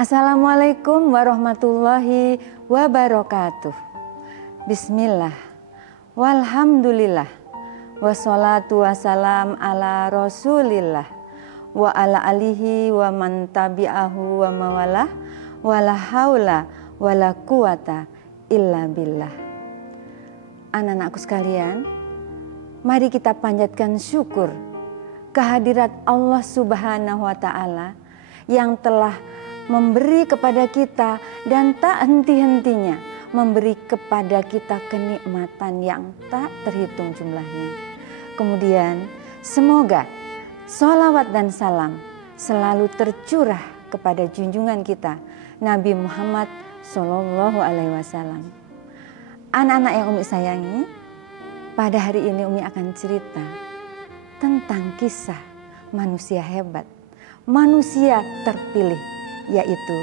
Assalamualaikum warahmatullahi wabarakatuh. Bismillah, walhamdulillah, wassalatu wassalam ala rasulillah, wa ala alihi wa man tabi'ahu wa mawalah, wala haula wala quwata illa billah. Anak-anakku sekalian, mari kita panjatkan syukur kehadirat Allah Subhanahu wa Ta'ala yang telah memberi kepada kita dan tak henti-hentinya memberi kepada kita kenikmatan yang tak terhitung jumlahnya. Kemudian semoga sholawat dan salam selalu tercurah kepada junjungan kita Nabi Muhammad Sallallahu Alaihi Wasallam. Anak-anak yang Umi sayangi, pada hari ini Umi akan cerita tentang kisah manusia hebat, manusia terpilih, yaitu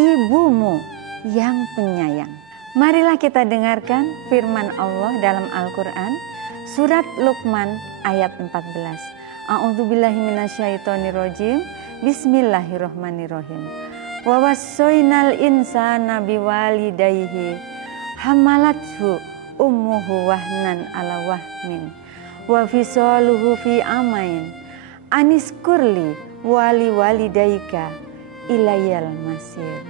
ibumu yang penyayang. Marilah kita dengarkan firman Allah dalam Al-Quran, surat Luqman ayat 14. A'udzubillahi minasyaitonirrajim. Bismillahirrahmanirrahim. Wa wassoynal insana biwalidayhi hamalathu ummuhu wahnan ala wahmin wa fisaluhu fi amain aniskurli wali walidaika ilayal masir.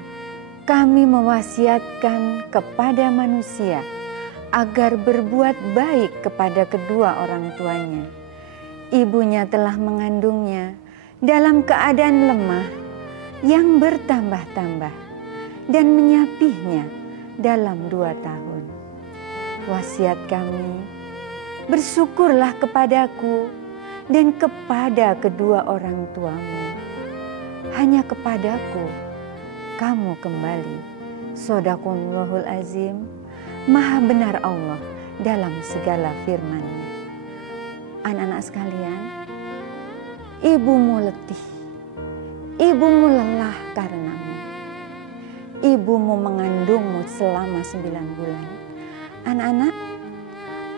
Kami mewasiatkan kepada manusia agar berbuat baik kepada kedua orang tuanya. Ibunya telah mengandungnya dalam keadaan lemah yang bertambah-tambah dan menyapihnya dalam 2 tahun. Wasiat kami, bersyukurlah kepadaku dan kepada kedua orang tuamu. Hanya kepadaku kamu kembali. Shadaqallahul azim. Maha benar Allah dalam segala firman-Nya. Anak-anak sekalian, ibumu letih, ibumu lelah karenamu. Ibumu mengandungmu selama 9 bulan. Anak-anak,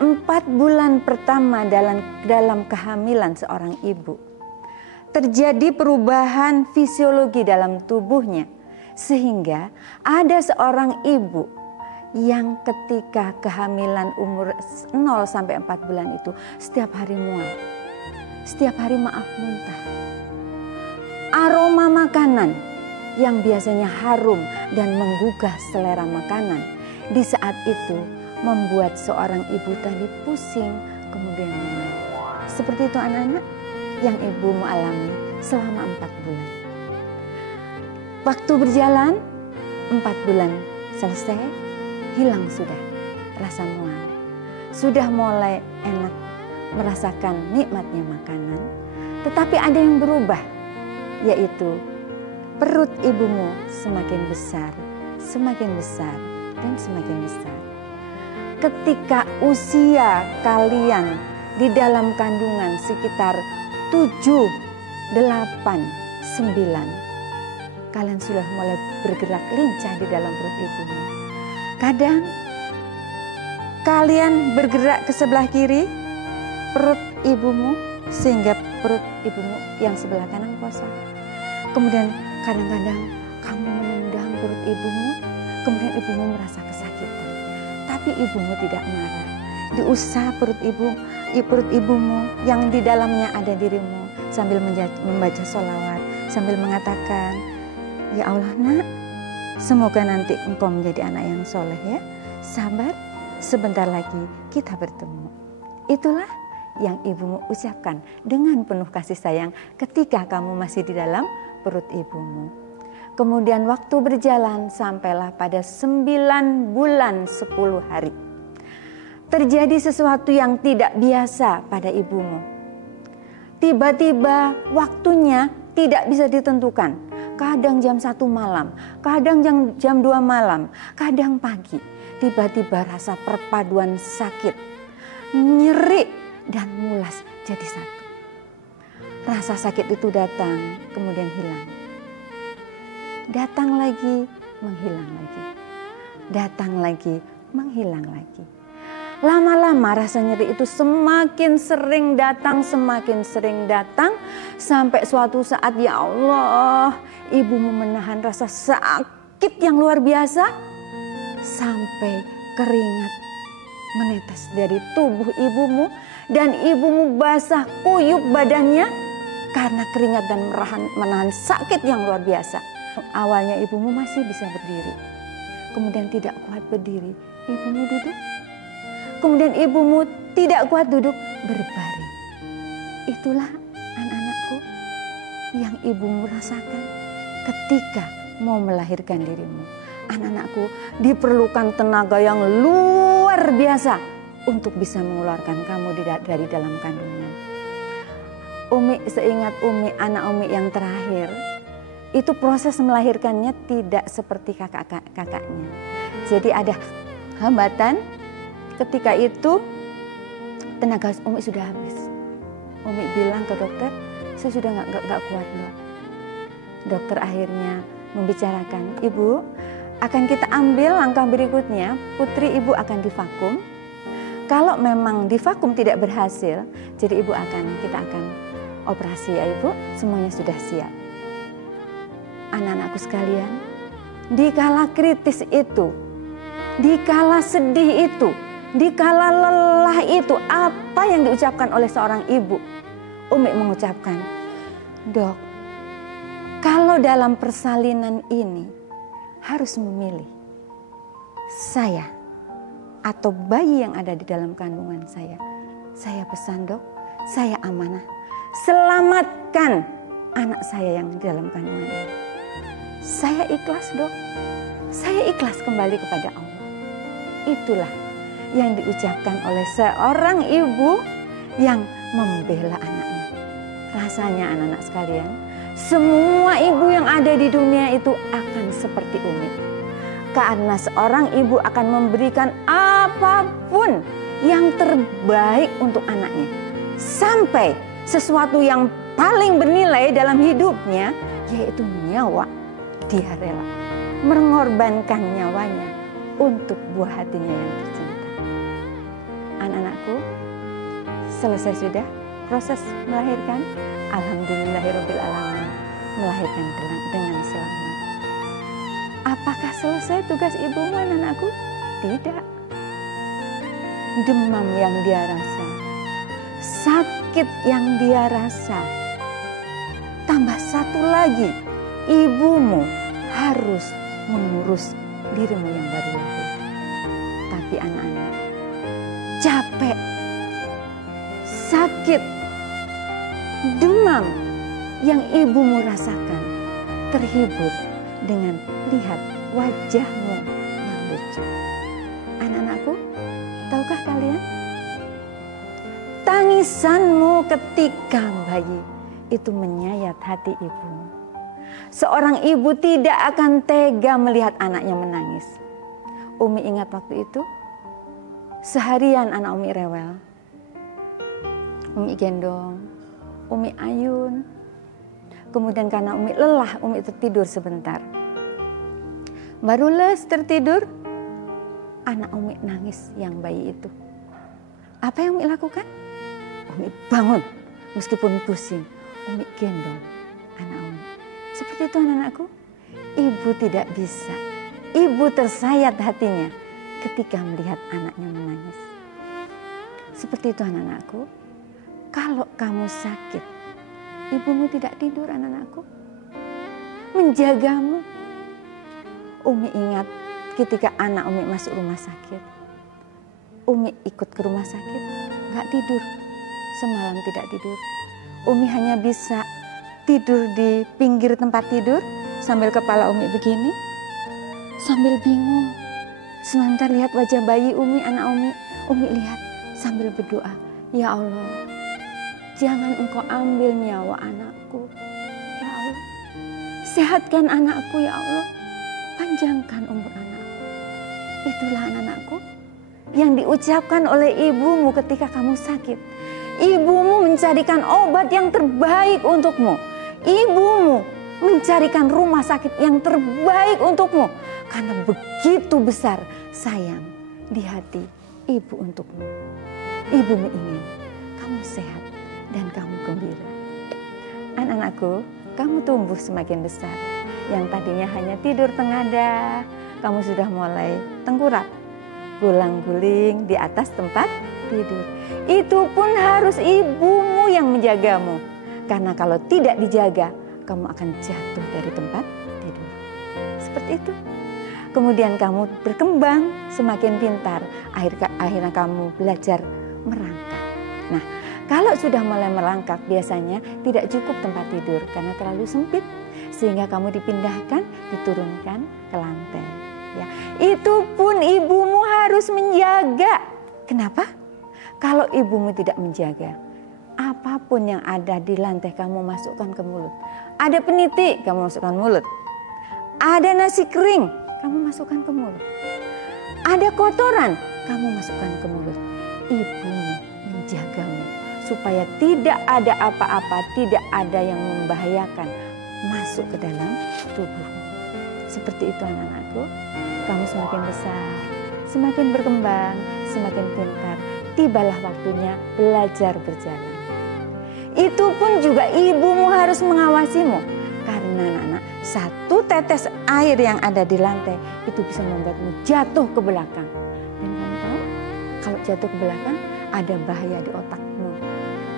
4 bulan pertama dalam kehamilan seorang ibu, terjadi perubahan fisiologi dalam tubuhnya, sehingga ada seorang ibu yang ketika kehamilan umur 0 sampai 4 bulan itu setiap hari mual, setiap hari muntah. Aroma makanan yang biasanya harum dan menggugah selera makanan di saat itu membuat seorang ibu tadi pusing, kemudian mual. Seperti itu anak-anak yang ibumu alami selama 4 bulan. Waktu berjalan, 4 bulan selesai, hilang sudah rasa mual. Sudah mulai enak merasakan nikmatnya makanan. Tetapi ada yang berubah, yaitu perut ibumu semakin besar, dan semakin besar. Ketika usia kalian di dalam kandungan sekitar 7, 8, 9, kalian sudah mulai bergerak lincah di dalam perut ibumu. Kadang kalian bergerak ke sebelah kiri perut ibumu sehingga perut ibumu yang sebelah kanan kosong. Kemudian kadang-kadang kamu menendang perut ibumu, kemudian ibumu merasa kesakitan. Tapi ibumu tidak marah. Diusap perut ibumu yang di dalamnya ada dirimu sambil membaca sholawat, sambil mengatakan, ya Allah nak, semoga nanti engkau menjadi anak yang soleh ya. Sabar, sebentar lagi kita bertemu. Itulah yang ibumu ucapkan dengan penuh kasih sayang ketika kamu masih di dalam perut ibumu. Kemudian waktu berjalan sampailah pada 9 bulan 10 hari. Terjadi sesuatu yang tidak biasa pada ibumu. Tiba-tiba waktunya tidak bisa ditentukan. Kadang jam 1 malam, kadang jam 2 malam, kadang pagi. Tiba-tiba rasa perpaduan sakit, nyeri dan mulas jadi satu. Rasa sakit itu datang, kemudian hilang. Datang lagi, menghilang lagi. Datang lagi, menghilang lagi. Lama-lama rasa nyeri itu semakin sering datang Sampai suatu saat, ya Allah, ibumu menahan rasa sakit yang luar biasa. Sampai keringat menetes dari tubuh ibumu. Dan ibumu basah kuyup badannya karena keringat dan menahan sakit yang luar biasa. Awalnya ibumu masih bisa berdiri. Kemudian tidak kuat berdiri, ibumu duduk. Kemudian ibumu tidak kuat duduk, berbaring. Itulah anak-anakku yang ibumu rasakan ketika mau melahirkan dirimu. Anak-anakku, diperlukan tenaga yang luar biasa untuk bisa mengeluarkan kamu dari dalam kandungan. Umi, seingat Umi, anak Umi yang terakhir, itu proses melahirkannya tidak seperti kakaknya. Jadi ada hambatan. Ketika itu tenaga Umi sudah habis. Umi bilang ke dokter, saya sudah nggak kuat, Dok. Dokter akhirnya membicarakan, Ibu, akan kita ambil langkah berikutnya. Putri Ibu akan divakum. Kalau memang divakum tidak berhasil, jadi kita akan operasi ya Ibu, semuanya sudah siap. Anak-anakku sekalian, di kala kritis itu, di kala sedih itu, di kala lelah itu, apa yang diucapkan oleh seorang ibu? Umi mengucapkan, Dok, kalau dalam persalinan ini harus memilih saya atau bayi yang ada di dalam kandungan saya pesan, Dok, saya amanah, selamatkan anak saya yang di dalam kandungan ini. Saya ikhlas, Dok, saya ikhlas kembali kepada Allah. Itulah yang diucapkan oleh seorang ibu yang membela anaknya. Rasanya anak-anak sekalian, semua ibu yang ada di dunia itu akan seperti Umi. Karena seorang ibu akan memberikan apapun yang terbaik untuk anaknya. Sampai sesuatu yang paling bernilai dalam hidupnya, yaitu nyawa. Dia rela mengorbankan nyawanya untuk buah hatinya yang tercinta. Anak-anakku, selesai sudah proses melahirkan. Alhamdulillahirobbilalamin, melahirkan dengan selamat. Apakah selesai tugas ibumu, anak-anakku? Tidak. Demam yang dia rasa, sakit yang dia rasa, tambah satu lagi, ibumu harus mengurus dirimu yang baru lahir. Tapi anak-anak, capek, sakit, demam yang ibumu rasakan, terhibur dengan lihat wajahmu yang lucu. Anak-anakku, tahukah kalian? Tangisanmu ketika bayi itu menyayat hati ibumu. Seorang ibu tidak akan tega melihat anaknya menangis. Umi ingat waktu itu, seharian anak Umi rewel. Umi gendong, Umi ayun. Kemudian karena Umi lelah, Umi tertidur sebentar. Baru tertidur, anak Umi nangis yang bayi itu. Apa yang Umi lakukan? Umi bangun, meskipun pusing. Umi gendong anak Umi. Seperti itu anak-anakku. Ibu tidak bisa. Ibu tersayat hatinya ketika melihat anaknya menangis. Seperti itu anak-anakku. Kalau kamu sakit, ibumu tidak tidur anak-anakku. Menjagamu. Umi ingat ketika anak Umi masuk rumah sakit. Umi ikut ke rumah sakit, gak tidur. Semalam tidak tidur. Umi hanya bisa tidur di pinggir tempat tidur sambil kepala Umi begini, sambil bingung. Sebentar lihat wajah bayi Umi, anak Umi lihat sambil berdoa, ya Allah, jangan Engkau ambil nyawa anakku. Ya Allah, sehatkan anakku ya Allah, panjangkan umur anakku. Itulah anak-anakku yang diucapkan oleh ibumu ketika kamu sakit. Ibumu mencarikan obat yang terbaik untukmu. Ibumu mencarikan rumah sakit yang terbaik untukmu. Karena begitu besar sayang di hati ibu untukmu. Ibumu ingin kamu sehat dan kamu gembira. Anak-anakku, kamu tumbuh semakin besar. Yang tadinya hanya tidur tengadah, kamu sudah mulai tengkurap, gulang-guling di atas tempat tidur. Itu pun harus ibumu yang menjagamu. Karena kalau tidak dijaga, kamu akan jatuh dari tempat tidur. Seperti itu. Kemudian kamu berkembang semakin pintar. Akhirnya kamu belajar merangkak. Nah, kalau sudah mulai merangkak biasanya tidak cukup tempat tidur karena terlalu sempit. Sehingga kamu dipindahkan, diturunkan ke lantai. Ya, itu pun ibumu harus menjaga. Kenapa? Kalau ibumu tidak menjaga, apapun yang ada di lantai kamu masukkan ke mulut. Ada peniti, kamu masukkan mulut. Ada nasi kering, kamu masukkan ke mulut. Ada kotoran, kamu masukkan ke mulut. Ibumu menjagamu supaya tidak ada apa-apa, tidak ada yang membahayakan masuk ke dalam tubuhmu. Seperti itu anak-anakku, kamu semakin besar, semakin berkembang, semakin pintar. Tibalah waktunya belajar berjalan. Itu pun juga ibumu harus mengawasimu. Karena anak-anak, satu tetes air yang ada di lantai itu bisa membuatmu jatuh ke belakang. Dan kamu tahu, kalau jatuh ke belakang ada bahaya di otakmu.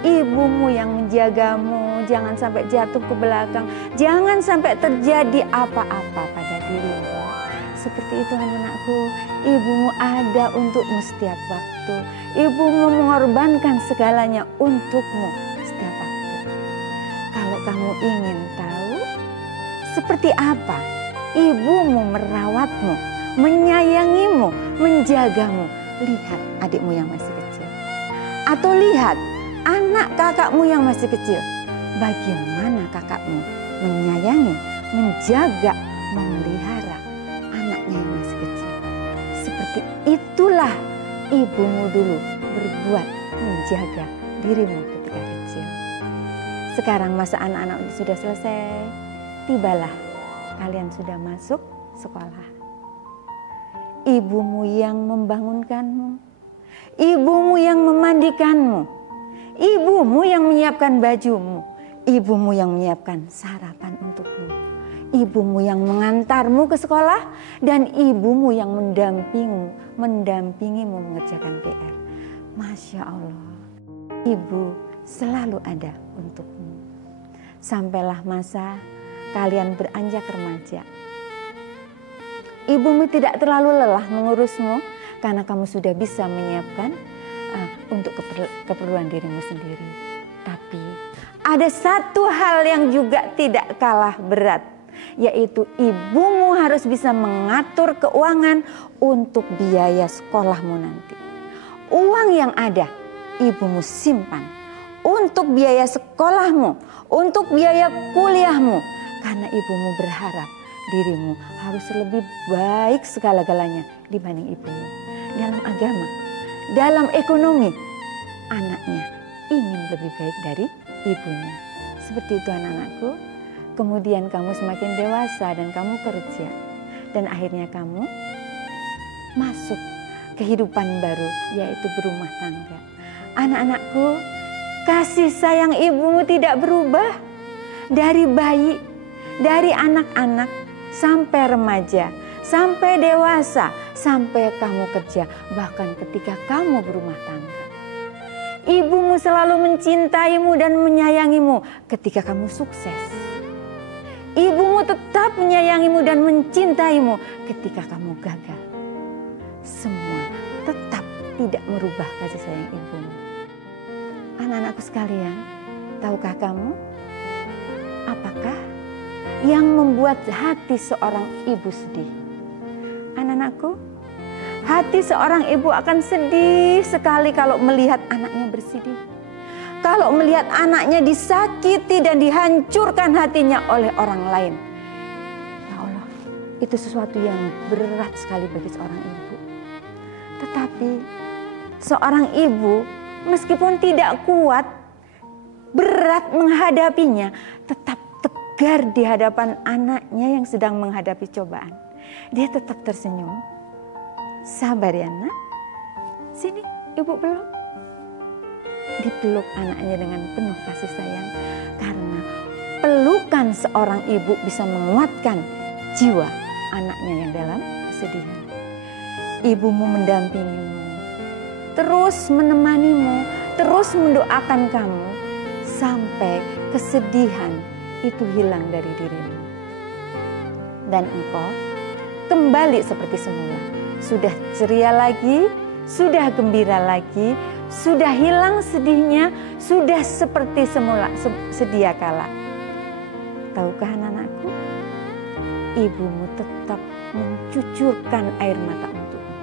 Ibumu yang menjagamu, jangan sampai jatuh ke belakang, jangan sampai terjadi apa-apa pada dirimu. Seperti itu anak-anakku, ibumu ada untukmu setiap waktu. Ibumu mengorbankan segalanya untukmu setiap waktu. Kalau kamu ingin tahu seperti apa ibumu merawatmu, menyayangimu, menjagamu, lihat adikmu yang masih kecil. Atau lihat anak kakakmu yang masih kecil. Bagaimana kakakmu menyayangi, menjaga, memelihara anaknya yang masih kecil. Seperti itulah ibumu dulu berbuat menjaga dirimu ketika kecil. Sekarang masa anak-anak sudah selesai, tibalah kalian sudah masuk sekolah. Ibumu yang membangunkanmu, ibumu yang memandikanmu, ibumu yang menyiapkan bajumu, ibumu yang menyiapkan sarapan untukmu, ibumu yang mengantarmu ke sekolah, dan ibumu yang mendampingimu mengerjakan PR. Masya Allah, ibu selalu ada untukmu. Sampailah masa kalian beranjak remaja. Ibumu tidak terlalu lelah mengurusmu karena kamu sudah bisa menyiapkan untuk keperluan dirimu sendiri. Tapi ada satu hal yang juga tidak kalah berat, yaitu ibumu harus bisa mengatur keuangan untuk biaya sekolahmu nanti. Uang yang ada, ibumu simpan untuk biaya sekolahmu, untuk biaya kuliahmu, karena ibumu berharap dirimu harus lebih baik segala-galanya dibanding ibumu. Dalam agama, dalam ekonomi, anaknya ingin lebih baik dari ibunya. Seperti itu anak-anakku. Kemudian kamu semakin dewasa dan kamu kerja. Dan akhirnya kamu masuk kehidupan baru, yaitu berumah tangga. Anak-anakku, kasih sayang ibumu tidak berubah. Dari bayi, dari anak-anak, sampai remaja, sampai dewasa, sampai kamu kerja, bahkan ketika kamu berumah tangga. Ibumu selalu mencintaimu dan menyayangimu ketika kamu sukses. Ibumu tetap menyayangimu dan mencintaimu ketika kamu gagal. Semua tetap tidak merubah kasih sayang ibumu. Anak-anakku sekalian, tahukah kamu apakah yang membuat hati seorang ibu sedih? Anak-anakku, hati seorang ibu akan sedih sekali kalau melihat anaknya bersedih. Kalau melihat anaknya disakiti dan dihancurkan hatinya oleh orang lain. Ya Allah, itu sesuatu yang berat sekali bagi seorang ibu. Tetapi seorang ibu meskipun tidak kuat, berat menghadapinya, tetap tegar di hadapan anaknya yang sedang menghadapi cobaan. Dia tetap tersenyum. Sabar ya nak, sini ibu peluk. Dipeluk anaknya dengan penuh kasih sayang karena pelukan seorang ibu bisa menguatkan jiwa anaknya yang dalam kesedihan. Ibumu mendampingimu, terus menemanimu, terus mendoakan kamu sampai kesedihan itu hilang dari dirimu. Dan engkau kembali seperti semula. Sudah ceria lagi, sudah gembira lagi, sudah hilang sedihnya, sudah seperti semula sedia kala. Tahukah anak-anakku, ibumu tetap mencucurkan air mata untukmu.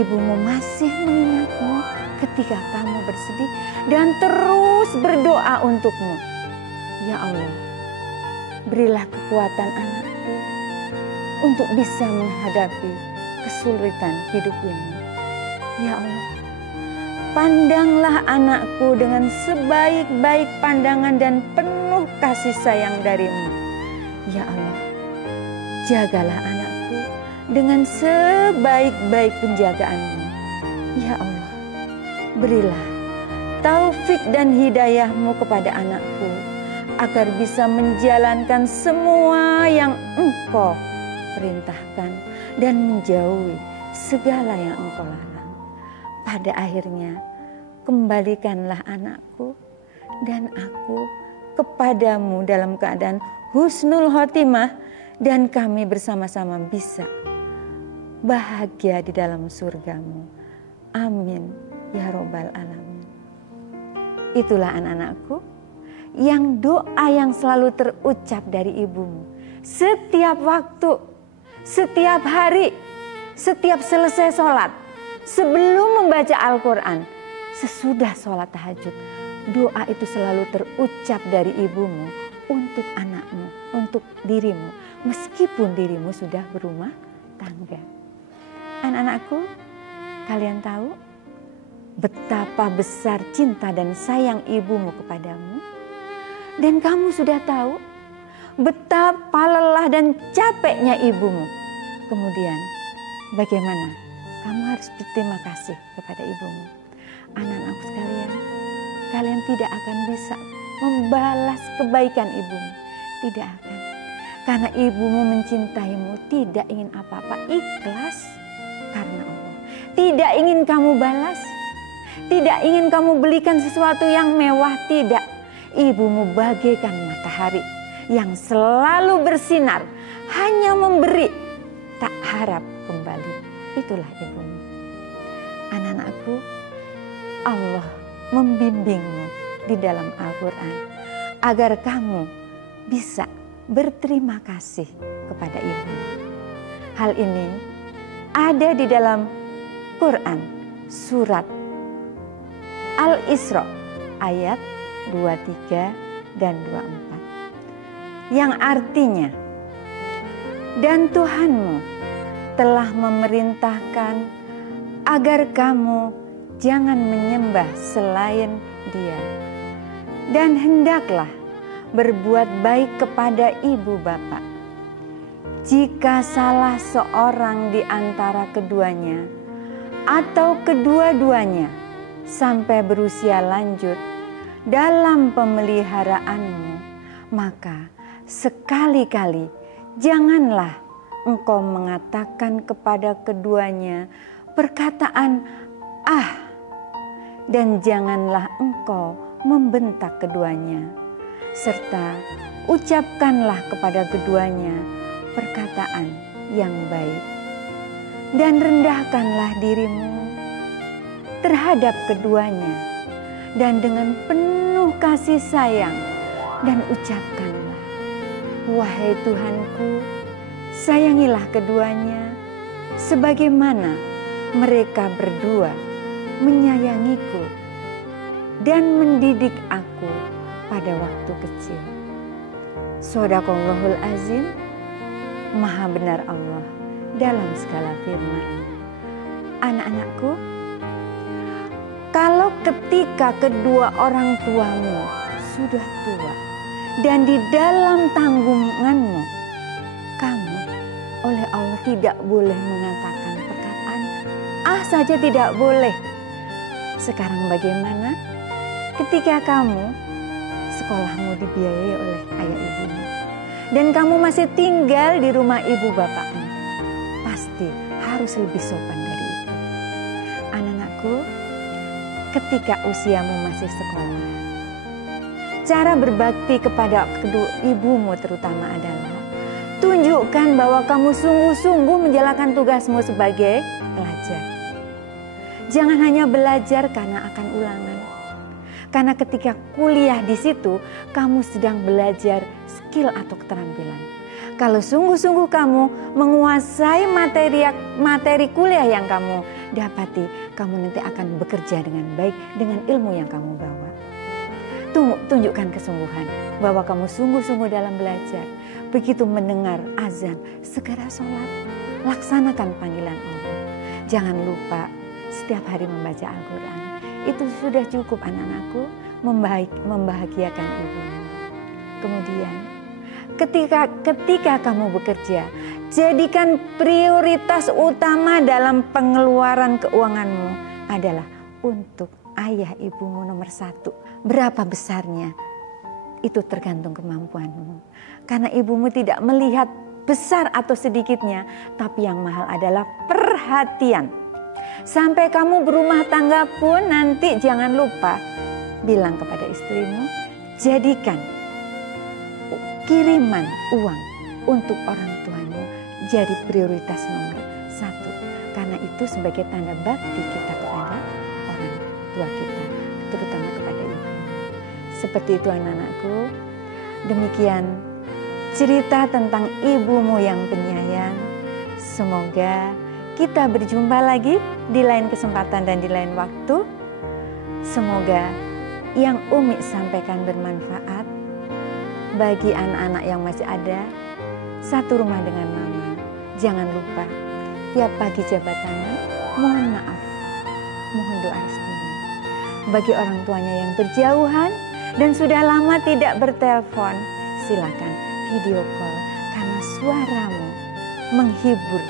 Ibumu masih mengingatmu ketika kamu bersedih dan terus berdoa untukmu. Ya Allah, berilah kekuatan anakku untuk bisa menghadapi kesulitan hidup ini. Ya Allah, pandanglah anakku dengan sebaik-baik pandangan dan penuh kasih sayang darimu. Ya Allah, jagalah anakku dengan sebaik-baik penjagaanmu. Ya Allah, berilah taufik dan hidayahmu kepada anakku agar bisa menjalankan semua yang engkau perintahkan dan menjauhi segala yang engkau larang. Pada akhirnya, kembalikanlah anakku dan aku kepadamu dalam keadaan husnul khotimah dan kami bersama-sama bisa bahagia di dalam surgamu. Amin ya robbal alamin. Itulah anak-anakku, yang doa yang selalu terucap dari ibumu setiap waktu, setiap hari, setiap selesai sholat, sebelum membaca Al-Quran, sesudah sholat tahajud. Doa itu selalu terucap dari ibumu untuk anakmu, untuk dirimu, meskipun dirimu sudah berumah tangga. Anak-anakku, kalian tahu betapa besar cinta dan sayang ibumu kepadamu? Dan kamu sudah tahu betapa lelah dan capeknya ibumu. Kemudian bagaimana kamu harus berterima kasih kepada ibumu. Anak-anakku sekalian, kalian tidak akan bisa membalas kebaikan ibumu. Tidak akan. Karena ibumu mencintaimu, tidak ingin apa-apa, ikhlas karena Allah. Tidak ingin kamu balas, tidak ingin kamu belikan sesuatu yang mewah, tidak. Ibumu bagaikan matahari yang selalu bersinar, hanya memberi, tak harap kembali. Itulah ibumu. Anak-anakku, Allah membimbingmu di dalam Al-Quran agar kamu bisa berterima kasih kepada ibumu. Hal ini ada di dalam Quran surat Al-Isra ayat 23 dan 24. Yang artinya, dan Tuhanmu telah memerintahkan agar kamu jangan menyembah selain Dia. Dan hendaklah berbuat baik kepada ibu bapak. Jika salah seorang di antara keduanya atau kedua-duanya sampai berusia lanjut dalam pemeliharaanmu, maka sekali-kali janganlah engkau mengatakan kepada keduanya perkataan "ah", dan janganlah engkau membentak keduanya, serta ucapkanlah kepada keduanya perkataan yang baik. Dan rendahkanlah dirimu terhadap keduanya, dan dengan penuh kasih sayang, dan ucapkanlah, wahai Tuhanku, sayangilah keduanya sebagaimana mereka berdua menyayangiku dan mendidik aku pada waktu kecil. Shadaqallahul azim, maha benar Allah dalam segala firman. Anak-anakku, kalau ketika kedua orang tuamu sudah tua dan di dalam tanggunganmu, kamu oleh Allah tidak boleh mengatakan perkataan "ah" saja, tidak boleh. Sekarang bagaimana ketika kamu sekolahmu dibiayai oleh ayah ibumu, dan kamu masih tinggal di rumah ibu bapakmu, pasti harus lebih sopan dari itu. Anak-anakku, ketika usiamu masih sekolah, cara berbakti kepada kedua ibumu terutama adalah tunjukkan bahwa kamu sungguh-sungguh menjalankan tugasmu sebagai pelajar. Jangan hanya belajar karena akan ulangan. Karena ketika kuliah di situ, kamu sedang belajar skill atau keterampilan. Kalau sungguh-sungguh kamu menguasai materi kuliah yang kamu dapati, kamu nanti akan bekerja dengan baik dengan ilmu yang kamu bawa. Tunjukkan kesungguhan bahwa kamu sungguh-sungguh dalam belajar. Begitu mendengar azan, segera sholat, laksanakan panggilan Allah. Jangan lupa setiap hari membaca Al-Quran. Itu sudah cukup anak-anakku membahagiakan ibumu. Kemudian ketika kamu bekerja, jadikan prioritas utama dalam pengeluaran keuanganmu adalah untuk ayah ibumu nomor satu. Berapa besarnya? Itu tergantung kemampuanmu. Karena ibumu tidak melihat besar atau sedikitnya, tapi yang mahal adalah perhatian. Sampai kamu berumah tangga pun nanti jangan lupa bilang kepada istrimu, jadikan kiriman uang untuk orang tuamu jadi prioritas nomor satu. Karena itu sebagai tanda bakti kita kepada orang tua kita, terutama kepada ibu. Seperti itu anak-anakku, demikian cerita tentang ibumu yang penyayang. Semoga kita berjumpa lagi di lain kesempatan dan di lain waktu. Semoga yang Umi sampaikan bermanfaat bagi anak-anak yang masih ada satu rumah dengan mama. Jangan lupa tiap pagi jabat tangan, mohon maaf, mohon doa restunya. Bagi orang tuanya yang berjauhan dan sudah lama tidak bertelepon, silakan video call karena suaramu menghibur,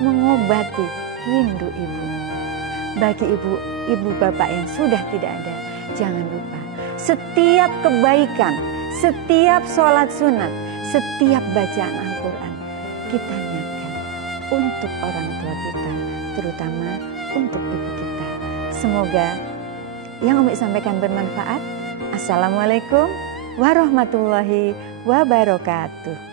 mengobati rindu ibu. Bagi ibu bapak yang sudah tidak ada, jangan lupa setiap kebaikan, setiap sholat sunat, setiap bacaan Al-Quran kita niatkan untuk orang tua kita, terutama untuk ibu kita. Semoga yang Umi sampaikan bermanfaat. Assalamualaikum warahmatullahi wabarakatuh.